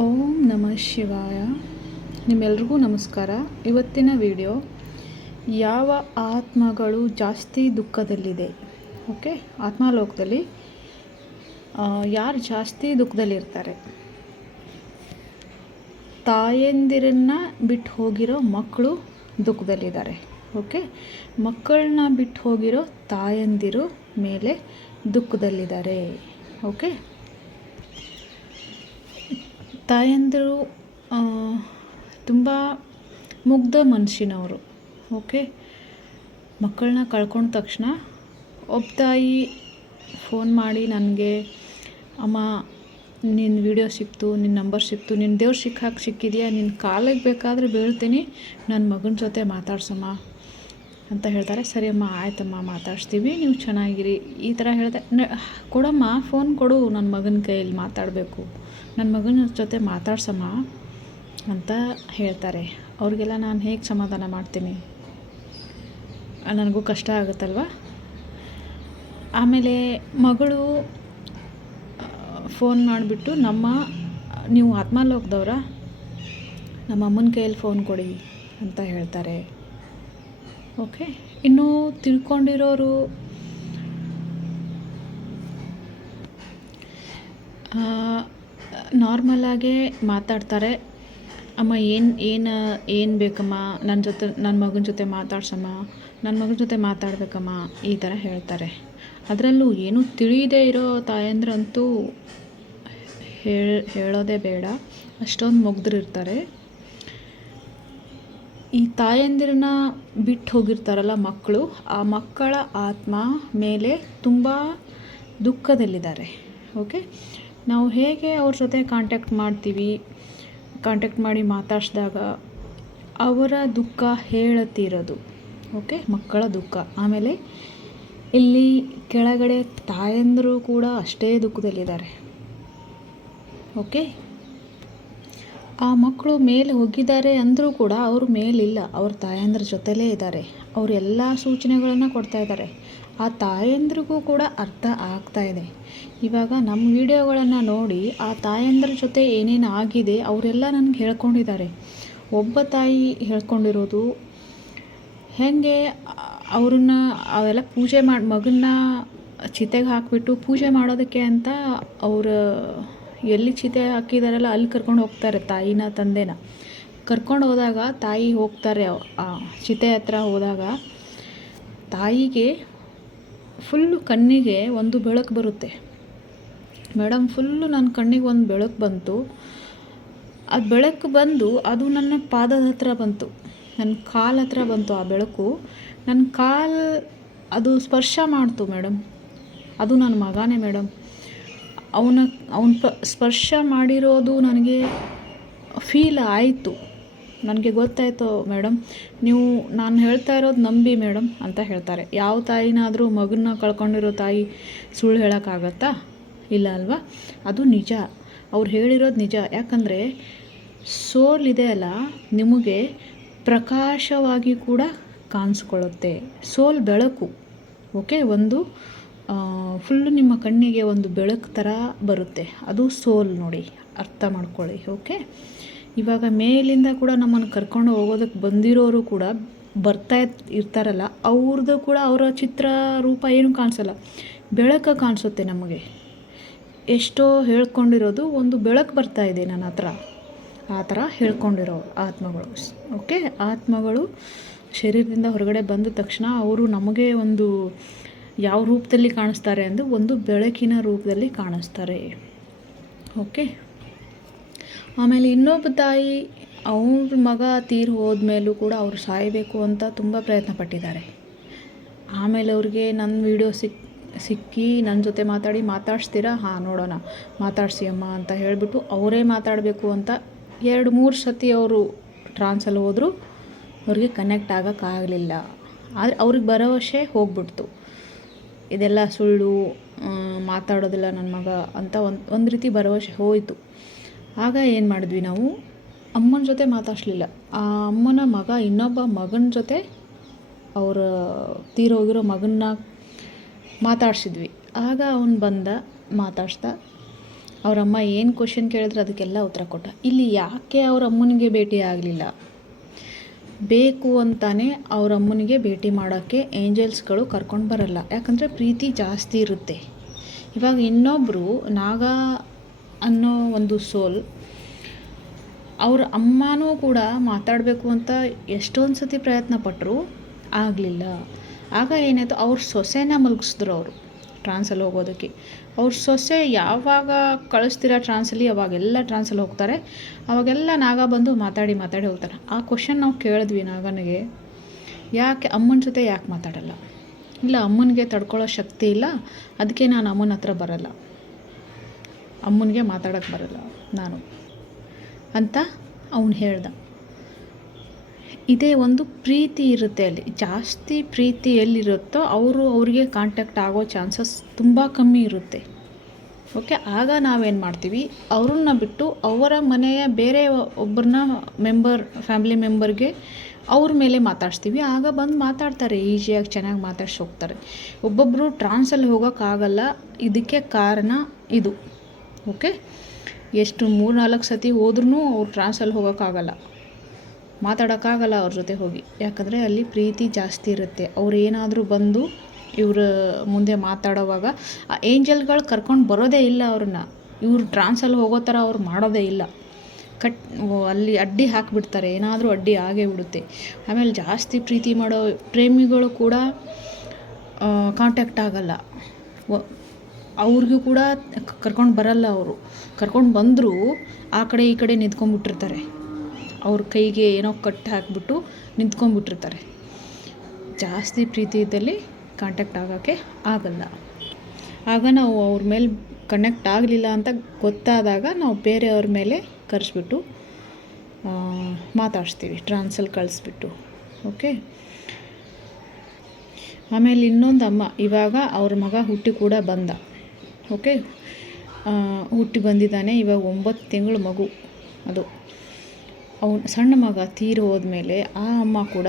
ಓಂ ನಮಃ ಶಿವಾಯ. ನಿಮ್ಮೆಲ್ರಿಗೂ ನಮಸ್ಕಾರ. ಇವತ್ತಿನ ವಿಡಿಯೋ, ಯಾವ ಆತ್ಮಗಳು ಜಾಸ್ತಿ ದುಃಖದಲ್ಲಿದೆ? ಓಕೆ, ಆತ್ಮಾಲೋಕದಲ್ಲಿ ಯಾರು ಜಾಸ್ತಿ ದುಃಖದಲ್ಲಿರ್ತಾರೆ? ತಾಯಂದಿರನ್ನು ಬಿಟ್ಟು ಹೋಗಿರೋ ಮಕ್ಕಳು ದುಃಖದಲ್ಲಿದ್ದಾರೆ. ಓಕೆ, ಮಕ್ಕಳನ್ನ ಬಿಟ್ಟು ಹೋಗಿರೋ ತಾಯಂದಿರು ಮೇಲೆ ದುಃಖದಲ್ಲಿದ್ದಾರೆ. ಓಕೆ ತಾಯಂದಿರು ತುಂಬ ಮುಗ್ಧ ಮನಸ್ಸಿನವರು, ಓಕೆ? ಮಕ್ಕಳನ್ನ ಕಳ್ಕೊಂಡ ತಕ್ಷಣ ಒಬ್ಬ ತಾಯಿ ಫೋನ್ ಮಾಡಿ ನನಗೆ, ಅಮ್ಮ ನಿನ್ನ ವಿಡಿಯೋ ಸಿಕ್ತು ನಿನ್ನ ನಂಬರ್ ಸಿಕ್ತು ನಿನ್ನ ದೇವ್ರು ಸಿಕ್ಕಾಕೆ ಸಿಕ್ಕಿದೆಯಾ? ನಿನ್ನ ಕಾಲಿಗೆ ಬೇಕಾದರೆ ಬೀಳ್ತೀನಿ ನನ್ನ ಮಗನ ಜೊತೆ ಮಾತಾಡ್ಸಮ್ಮ, ಅಂತ ಹೇಳ್ತಾರೆ. ಸರಿ ಅಮ್ಮ, ಆಯ್ತಮ್ಮ, ಮಾತಾಡ್ಸ್ತೀವಿ, ನೀವು ಚೆನ್ನಾಗಿರಿ, ಈ ಥರ ಹೇಳಿದೆ ಕೊಡಮ್ಮ, ಫೋನ್ ಕೊಡು ನನ್ನ ಮಗನ ಕೈಯಲ್ಲಿ ಮಾತಾಡಬೇಕು. ನನ್ನ ಮಗನ ಜೊತೆ ಮಾತಾಡ್ಸಮ್ಮ ಅಂತ ಹೇಳ್ತಾರೆ. ಅವ್ರಿಗೆಲ್ಲ ನಾನು ಹೇಗೆ ಸಮಾಧಾನ ಮಾಡ್ತೀನಿ? ನನಗೂ ಕಷ್ಟ ಆಗುತ್ತಲ್ವ? ಆಮೇಲೆ ಮಗಳು ಫೋನ್ ಮಾಡಿಬಿಟ್ಟು, ನಮ್ಮ, ನೀವು ಆತ್ಮಲೋಕದವ್ರ? ನಮ್ಮ ಅಮ್ಮನ ಕೈಯಲ್ಲಿ ಫೋನ್ ಕೊಡಿ ಅಂತ ಹೇಳ್ತಾರೆ. ಓಕೆ? ಇನ್ನು ತಿಳ್ಕೊಂಡಿರೋರು ನಾರ್ಮಲಾಗೇ ಮಾತಾಡ್ತಾರೆ. ಅಮ್ಮ, ಏನು ಏನು ಏನು ಬೇಕಮ್ಮ? ನನ್ನ ಜೊತೆ ನನ್ನ ಮಗನ ಜೊತೆ ಮಾತಾಡ್ಸಮ್ಮ? ನನ್ನ ಮಗನ ಜೊತೆ ಮಾತಾಡಬೇಕಮ್ಮ? ಈ ಥರ ಹೇಳ್ತಾರೆ. ಅದರಲ್ಲೂ ಏನೂ ತಿಳಿಯದೇ ಇರೋ ತಾಯಂದಿರಂತೂ ಹೇಳಿ, ಹೇಳೋದೇ ಬೇಡ. ಅಷ್ಟೊಂದು ಮುಗ್ದಿರ್ತಾರೆ ಈ ತಾಯಂದಿರನ್ನ ಬಿಟ್ಟು ಹೋಗಿರ್ತಾರಲ್ಲ ಮಕ್ಕಳು ಆ ಮಕ್ಕಳ ಆತ್ಮ ಮೇಲೆ ತುಂಬ ದುಃಖದಲ್ಲಿದ್ದಾರೆ. ಓಕೆ? ನಾವು ಹೇಗೆ ಅವ್ರ ಜೊತೆ ಕಾಂಟ್ಯಾಕ್ಟ್ ಮಾಡ್ತೀವಿ ಕಾಂಟ್ಯಾಕ್ಟ್ ಮಾಡಿ ಮಾತಾಡಿಸಿದಾಗ ಅವರ ದುಃಖ ಹೇಳತ್ತಿರೋದು ಓಕೆ ಮಕ್ಕಳ ದುಃಖ. ಆಮೇಲೆ ಇಲ್ಲಿ ಕೆಳಗಡೆ ತಾಯಂದಿರು ಕೂಡ ಅಷ್ಟೇ ದುಃಖದಲ್ಲಿದ್ದಾರೆ ಓಕೆ ಆ ಮಕ್ಕಳು ಮೇಲೆ ಹೋಗಿದ್ದಾರೆ ಅಂದರೂ ಕೂಡ ಅವರು ಮೇಲಿಲ್ಲ. ಅವ್ರ ತಾಯಂದ್ರ ಜೊತೆಲೇ ಇದ್ದಾರೆ. ಅವರೆಲ್ಲ ಸೂಚನೆಗಳನ್ನು ಕೊಡ್ತಾ ಇದ್ದಾರೆ. ಆ ತಾಯಂದ್ರಿಗೂ ಕೂಡ ಅರ್ಥ ಆಗ್ತಾ ಇದೆ. ಇವಾಗ ನಮ್ಮ ವಿಡಿಯೋಗಳನ್ನು ನೋಡಿ ಆ ತಾಯಂದ್ರ ಜೊತೆ ಏನೇನು ಆಗಿದೆ ಅವರೆಲ್ಲ ನನಗೆ ಹೇಳ್ಕೊಂಡಿದ್ದಾರೆ. ಒಬ್ಬ ತಾಯಿ ಹೇಳ್ಕೊಂಡಿರೋದು, ಹೇಗೆ ಅವ್ರನ್ನ ಅವೆಲ್ಲ ಪೂಜೆ ಮಾಡಿ, ಮಗನ್ನ ಚಿತೆಗೆ ಹಾಕಿಬಿಟ್ಟು ಪೂಜೆ ಮಾಡೋದಕ್ಕೆ ಅಂತ ಅವರು, ಎಲ್ಲಿ ಚಿತೆ ಹಾಕಿದಾರಲ್ಲ ಅಲ್ಲಿ ಕರ್ಕೊಂಡು ಹೋಗ್ತಾರೆ ತಾಯಿನ ತಂದೆನ. ಕರ್ಕೊಂಡು ಹೋದಾಗ ತಾಯಿ ಹೋಗ್ತಾರೆ ಚಿತೆ ಹತ್ರ ಹೋದಾಗ ತಾಯಿಗೆ ಫುಲ್ಲು ಕಣ್ಣಿಗೆ ಒಂದು ಬೆಳಕು ಬರುತ್ತೆ. ಮೇಡಮ್ ಫುಲ್ಲು ನನ್ನ ಕಣ್ಣಿಗೆ ಒಂದು ಬೆಳಕು ಬಂತು. ಆ ಬೆಳಕು ಬಂದು ಅದು ನನ್ನ ಪಾದದ ಹತ್ರ ಬಂತು. ನನ್ನ ಕಾಲ ಹತ್ರ ಬಂತು ಆ ಬೆಳಕು. ನನ್ನ ಕಾಲು ಅದು ಸ್ಪರ್ಶ ಮಾಡ್ತು ಮೇಡಮ್ ಅದು ನನ್ನ ಮಗನೇ ಮೇಡಮ್ ಅವನ ಅವನ ಸ್ಪರ್ಶ ಮಾಡಿರೋದು ನನಗೆ ಫೀಲ್ ಆಯಿತು. ನನಗೆ ಗೊತ್ತಾಯಿತು ಮೇಡಮ್ ನೀವು, ನಾನು ಹೇಳ್ತಾ ಇರೋದು ನಂಬಿ ಮೇಡಮ್ ಅಂತ ಹೇಳ್ತಾರೆ. ಯಾವ ತಾಯಿನಾದರೂ ಮಗನ ಕಳ್ಕೊಂಡಿರೋ ತಾಯಿ ಸುಳ್ಳು ಹೇಳೋಕ್ಕಾಗತ್ತಾ? ಇಲ್ಲ ಅಲ್ವಾ? ಅದು ನಿಜ. ಅವ್ರು ಹೇಳಿರೋದು ನಿಜ. ಯಾಕಂದರೆ, ಸೋಲ್ ಇದೆ ಅಲ್ಲ, ನಿಮಗೆ ಪ್ರಕಾಶವಾಗಿ ಕೂಡ ಕಾಣಿಸ್ಕೊಳ್ಳುತ್ತೆ. ಸೋಲ್ ಬೆಳಕು, ಓಕೆ? ಒಂದು ಫುಲ್ಲು ನಿಮ್ಮ ಕಣ್ಣಿಗೆ ಒಂದು ಬೆಳಕು ಥರ ಬರುತ್ತೆ. ಅದು ಸೋಲ್ ನೋಡಿ, ಅರ್ಥ ಮಾಡ್ಕೊಳ್ಳಿ, ಓಕೆ? ಇವಾಗ ಮೇಲಿಂದ ಕೂಡ ನಮ್ಮನ್ನು ಕರ್ಕೊಂಡು ಹೋಗೋದಕ್ಕೆ ಬಂದಿರೋರು ಕೂಡ ಬರ್ತಾ ಇರ್ತಾರಲ್ಲ ಅವ್ರದ್ದು ಕೂಡ ಅವರ ಚಿತ್ರ ರೂಪ ಏನು ಕಾಣಿಸಲ್ಲ, ಬೆಳಕು ಕಾಣಿಸುತ್ತೆ ನಮಗೆ. ಎಷ್ಟೋ ಹೇಳ್ಕೊಂಡಿರೋದು ಒಂದು ಬೆಳಕು ಬರ್ತಾ ಇದೆ ನನ್ನ ಹತ್ರ. ಆ ಥರ ಹೇಳ್ಕೊಂಡಿರೋ ಆತ್ಮಗಳು. ಓಕೆ? ಆತ್ಮಗಳು ಶರೀರದಿಂದ ಹೊರಗಡೆ ಬಂದ ತಕ್ಷಣ ಅವರು ನಮಗೆ ಒಂದು ಯಾವ ರೂಪದಲ್ಲಿ ಕಾಣಿಸ್ತಾರೆ ಅಂದರೆ ಒಂದು ಬೆಳಕಿನ ರೂಪದಲ್ಲಿ ಕಾಣಿಸ್ತಾರೆ. ಓಕೆ? ಆಮೇಲೆ ಇನ್ನೊಬ್ಬ ತಾಯಿ, ಅವ್ರ ಮಗ ತೀರಿ ಹೋದ್ಮೇಲೂ ಕೂಡ ಅವರು ಸಾಯಬೇಕು ಅಂತ ತುಂಬ ಪ್ರಯತ್ನ ಪಟ್ಟಿದ್ದಾರೆ. ಆಮೇಲೆ ಅವ್ರಿಗೆ ನನ್ನ ವೀಡಿಯೋ ಸಿಕ್, ಸಿಕ್ಕಿ ನನ್ನ ಜೊತೆ ಮಾತಾಡಿ, ಮಾತಾಡ್ಸ್ತೀರಾ? ಹಾಂ, ನೋಡೋಣ, ಮಾತಾಡ್ಸಿ ಅಮ್ಮ ಅಂತ ಹೇಳಿಬಿಟ್ಟು ಅವರೇ ಮಾತಾಡಬೇಕು ಅಂತ ಎರಡು ಮೂರು ಸತಿ ಅವರು ಟ್ರಾನ್ಸಲ್ಲಿ ಹೋದರೂ. ಅವ್ರಿಗೆ ಕನೆಕ್ಟ್ ಆಗೋಕ್ಕಾಗಲಿಲ್ಲ ಆದರೆ ಅವ್ರಿಗೆ ಭರವಸೆ ಹೋಗ್ಬಿಡ್ತು. ಇದೆಲ್ಲ ಸುಳ್ಳು ಮಾತಾಡೋದಿಲ್ಲ ನನ್ನ ಮಗ ಅಂತ ಒಂದು ಒಂದು ರೀತಿ ಭರವಸೆ ಹೋಯಿತು. ಆಗ ಏನು ಮಾಡಿದ್ವಿ ನಾವು? ಅಮ್ಮನ ಜೊತೆ ಮಾತಾಡಿಸ್ಲಿಲ್ಲ. ಆ ಅಮ್ಮನ ಮಗ ಇನ್ನೊಬ್ಬ ಮಗನ ಜೊತೆ ಅವರ ತೀರೋಗಿರೋ ಮಗನ್ನ ಮಾತಾಡ್ಸಿದ್ವಿ. ಆಗ ಅವನು ಬಂದ, ಮಾತಾಡ್ಸ್ದ. ಅವರಮ್ಮ ಏನು ಕ್ವಶನ್ ಕೇಳಿದ್ರೆ ಅದಕ್ಕೆಲ್ಲ ಉತ್ತರ ಕೊಟ್ಟ. ಇಲ್ಲಿ ಯಾಕೆ ಅವ್ರ ಅಮ್ಮನಿಗೆ ಭೇಟಿ ಆಗಲಿಲ್ಲ? ಬೇಕು ಅಂತಾನೆ ಅವ್ರ ಅಮ್ಮನಿಗೆ ಭೇಟಿ ಮಾಡೋಕ್ಕೆ ಏಂಜಲ್ಸ್ಗಳು ಕರ್ಕೊಂಡು ಬರಲ್ಲ. ಯಾಕಂದರೆ ಪ್ರೀತಿ ಜಾಸ್ತಿ ಇರುತ್ತೆ. ಇವಾಗ ಇನ್ನೊಬ್ಬರು ನಾಗ ಅನ್ನೋ ಒಂದು ಸೋಲ್. ಅವ್ರ ಅಮ್ಮನೂ ಕೂಡ ಮಾತಾಡಬೇಕು ಅಂತ ಎಷ್ಟೊಂದು ಸತಿ ಪ್ರಯತ್ನ ಪಟ್ಟರು ಆಗಲಿಲ್ಲ. ಆಗ ಏನಾಯಿತು, ಅವ್ರ ಸೊಸೆನ ಮಲಗಿಸಿದ್ರು ಅವರು ಟ್ರಾನ್ಸಲ್ಲಿ ಹೋಗೋದಕ್ಕೆ. ಅವ್ರ ಸೊಸೆ ಯಾವಾಗ ಕಳಿಸ್ತೀರ ಟ್ರಾನ್ಸಲ್ಲಿ ಅವಾಗೆಲ್ಲ ಟ್ರಾನ್ಸಲ್ಲಿ ಹೋಗ್ತಾರೆ. ಅವಾಗೆಲ್ಲ ನಾಗ ಬಂದು ಮಾತಾಡಿ ಮಾತಾಡಿ ಹೋಗ್ತಾರೆ. ಆ ಕ್ವಶನ್ ನಾವು ಕೇಳಿದ್ವಿ ನಾಗನಿಗೆ. ಯಾಕೆ, ಅಮ್ಮನ ಜೊತೆ ಯಾಕೆ ಮಾತಾಡಲ್ಲ? ಇಲ್ಲ, ಅಮ್ಮನಿಗೆ ತಡ್ಕೊಳ್ಳೋ ಶಕ್ತಿ ಇಲ್ಲ, ಅದಕ್ಕೆ ನಾನು ಅಮ್ಮನ ಹತ್ರ ಬರಲ್ಲ. ಅಮ್ಮನಿಗೆ ಮಾತಾಡೋಕ್ಕೆ ಬರಲ್ಲ ನಾನು ಅಂತ ಅವನು ಹೇಳ್ದ. ಇದೇ ಒಂದು ಪ್ರೀತಿ ಇರುತ್ತೆ ಅಲ್ಲಿ. ಜಾಸ್ತಿ ಪ್ರೀತಿ ಎಲ್ಲಿರುತ್ತೋ ಅವರು ಅವರಿಗೆ ಕಾಂಟ್ಯಾಕ್ಟ್ ಆಗೋ ಚಾನ್ಸಸ್ ತುಂಬ ಕಮ್ಮಿ ಇರುತ್ತೆ. ಓಕೆ ಆಗ ನಾವೇನು ಮಾಡ್ತೀವಿ? ಅವ್ರನ್ನ ಬಿಟ್ಟು ಅವರ ಮನೆಯ ಬೇರೆ ಒಬ್ಬರನ್ನ ಮೆಂಬರ್ ಫ್ಯಾಮಿಲಿ ಮೆಂಬರ್ಗೆ ಅವ್ರ ಮೇಲೆ ಮಾತಾಡ್ಸ್ತೀವಿ. ಆಗ ಬಂದು ಮಾತಾಡ್ತಾರೆ ಈಸಿಯಾಗಿ ಚೆನ್ನಾಗಿ ಮಾತಾಡ್ಸಿ ಹೋಗ್ತಾರೆ. ಒಬ್ಬೊಬ್ಬರು ಟ್ರಾನ್ಸಲ್ಲಿ ಹೋಗೋಕ್ಕಾಗಲ್ಲ ಇದಕ್ಕೆ ಕಾರಣ ಇದು. ಓಕೆ ಎಷ್ಟು ಮೂರು ನಾಲ್ಕು ಸತಿ ಹೋದ್ರೂ ಅವ್ರು ಟ್ರಾನ್ಸಲ್ಲಿ ಹೋಗೋಕ್ಕಾಗಲ್ಲ. ಮಾತಾಡೋಕ್ಕಾಗಲ್ಲ ಅವ್ರ ಜೊತೆ ಹೋಗಿ. ಯಾಕಂದರೆ ಅಲ್ಲಿ ಪ್ರೀತಿ ಜಾಸ್ತಿ ಇರುತ್ತೆ. ಅವ್ರು ಏನಾದರೂ ಬಂದು ಇವರು ಮುಂದೆ ಮಾತಾಡೋವಾಗ, ಆ ಏಂಜಲ್ಗಳು ಕರ್ಕೊಂಡು ಬರೋದೇ ಇಲ್ಲ ಅವ್ರನ್ನ. ಇವ್ರು ಟ್ರಾನ್ಸಲ್ಲಿ ಹೋಗೋ ಥರ ಅವ್ರು ಮಾಡೋದೇ ಇಲ್ಲ. ಕಟ್ ಅಲ್ಲಿ ಅಡ್ಡಿ ಹಾಕಿಬಿಡ್ತಾರೆ. ಏನಾದರೂ ಅಡ್ಡಿ ಆಗೇ ಬಿಡುತ್ತೆ ಆಮೇಲೆ ಜಾಸ್ತಿ ಪ್ರೀತಿ ಮಾಡೋ ಪ್ರೇಮಿಗಳು ಕೂಡ ಕಾಂಟ್ಯಾಕ್ಟ್ ಆಗಲ್ಲ. ಅವ್ರಿಗೂ ಕೂಡ ಕರ್ಕೊಂಡು ಬರಲ್ಲ ಅವರು. ಕರ್ಕೊಂಡು ಬಂದರೂ ಆ ಕಡೆ ಈ ಕಡೆ ನಿಂತ್ಕೊಂಡ್ಬಿಟ್ಟಿರ್ತಾರೆ. ಅವ್ರ ಕೈಗೆ ಏನೋ ಕಟ್ಟು ಹಾಕಿಬಿಟ್ಟು ನಿಂತ್ಕೊಂಡ್ಬಿಟ್ಟಿರ್ತಾರೆ. ಜಾಸ್ತಿ ಪ್ರೀತಿ ಇದ್ದಲ್ಲಿ ಕಾಂಟ್ಯಾಕ್ಟ್ ಆಗೋಕ್ಕೆ ಆಗಲ್ಲ. ಆಗ ನಾವು ಅವ್ರ ಮೇಲೆ ಕನೆಕ್ಟ್ ಆಗಲಿಲ್ಲ ಅಂತ ಗೊತ್ತಾದಾಗ ನಾವು ಬೇರೆಯವ್ರ ಮೇಲೆ ಕರೆಸ್ಬಿಟ್ಟು ಮಾತಾಡಿಸ್ತೀವಿ ಟ್ರಾನ್ಸಲ್ಲಿ ಕಳಿಸ್ಬಿಟ್ಟು. ಓಕೆ ಆಮೇಲೆ ಇನ್ನೊಂದು ಅಮ್ಮ ಇವಾಗ ಅವ್ರ ಮಗ ಹುಟ್ಟಿ ಕೂಡ ಬಂದ. ಓಕೆ? ಹುಟ್ಟಿ ಬಂದಿದ್ದಾನೆ, ಇವಾಗ ಒಂಬತ್ತು ತಿಂಗಳು ಮಗು ಅದು. ಅವನು ಸಣ್ಣ ಮಗ ತೀರಿ ಹೋದ್ಮೇಲೆ ಆ ಅಮ್ಮ ಕೂಡ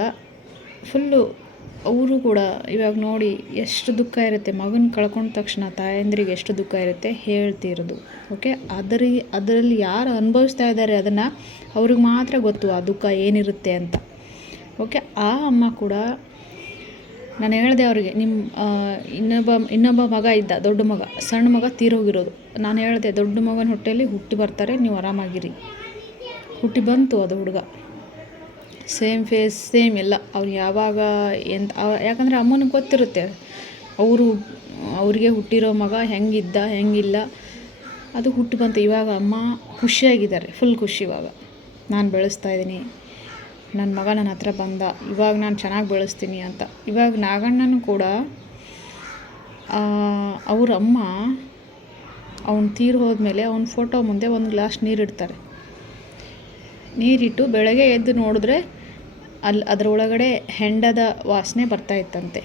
ಫುಲ್ಲು ಅವರು ಕೂಡ ಇವಾಗ ನೋಡಿ ಎಷ್ಟು ದುಃಖ ಇರುತ್ತೆ, ಮಗನ ಕಳ್ಕೊಂಡ ತಕ್ಷಣ ತಾಯಂದ್ರಿಗೆ ಎಷ್ಟು ದುಃಖ ಇರುತ್ತೆ ಹೇಳ್ತಿರೋದು, ಓಕೆ? ಅದರ, ಅದರಲ್ಲಿ ಯಾರು ಅನುಭವಿಸ್ತಾ ಇದ್ದಾರೆ ಅದನ್ನು ಅವ್ರಿಗೆ ಮಾತ್ರ ಗೊತ್ತು, ಆ ದುಃಖ ಏನಿರುತ್ತೆ ಅಂತ, ಓಕೆ? ಆ ಅಮ್ಮ ಕೂಡ ನಾನು ಹೇಳಿದೆ ಅವರಿಗೆ ನಿಮ್ಮ ಇನ್ನೊಬ್ಬ ಇನ್ನೊಬ್ಬ ಮಗ ಇದ್ದ, ದೊಡ್ಡ ಮಗ, ಸಣ್ಣ ಮಗ ತೀರೋಗಿರೋದು ನಾನು ಹೇಳಿದೆ, ದೊಡ್ಡ ಮಗನ ಹೊಟ್ಟೆಯಲ್ಲಿ ಹುಟ್ಟಿ ಬರ್ತಾರೆ, ನೀವು ಆರಾಮಾಗಿರಿ. ಹುಟ್ಟಿ ಬಂತು ಅದು ಹುಡುಗ. ಸೇಮ್ ಫೇಸ್, ಸೇಮ್ ಎಲ್ಲ. ಅವ್ರು ಯಾವಾಗ ಎಂತ ಯಾಕಂದರೆ ಅಮ್ಮನಿಗೆ ಗೊತ್ತಿರುತ್ತೆ. ಅವರು, ಅವರಿಗೆ ಹುಟ್ಟಿರೋ ಮಗ ಹೆಂಗಿದ್ದ, ಹೆಂಗಿಲ್ಲ. ಅದು ಹುಟ್ಟಿ ಬಂತು. ಇವಾಗ ಅಮ್ಮ ಖುಷಿಯಾಗಿದ್ದಾರೆ, ಫುಲ್ ಖುಷಿ ಇವಾಗ. ನಾನು ಬೆಳೆಸ್ತಾ ಇದ್ದೀನಿ. ನನ್ನ ಮಗ ನನ್ನ ಹತ್ರ ಬಂದ. ಇವಾಗ ನಾನು ಚೆನ್ನಾಗಿ ಬೆಳೆಸ್ತೀನಿ ಅಂತ. ಇವಾಗ ನಾಗಣ್ಣನೂ ಕೂಡ ಅವ್ರ ಅಮ್ಮ ಅವ್ನು ತೀರು ಹೋದ್ಮೇಲೆ ಅವ್ನ ಫೋಟೋ ಮುಂದೆ ಒಂದು ಗ್ಲಾಸ್ ನೀರಿಡ್ತಾರೆ ನೀರಿಟ್ಟು ಬೆಳಗ್ಗೆ ಎದ್ದು ನೋಡಿದ್ರೆ ಅಲ್ಲಿ ಅದರೊಳಗಡೆ ಹೆಂಡದ ವಾಸನೆ ಬರ್ತಾ ಇತ್ತಂತೆ.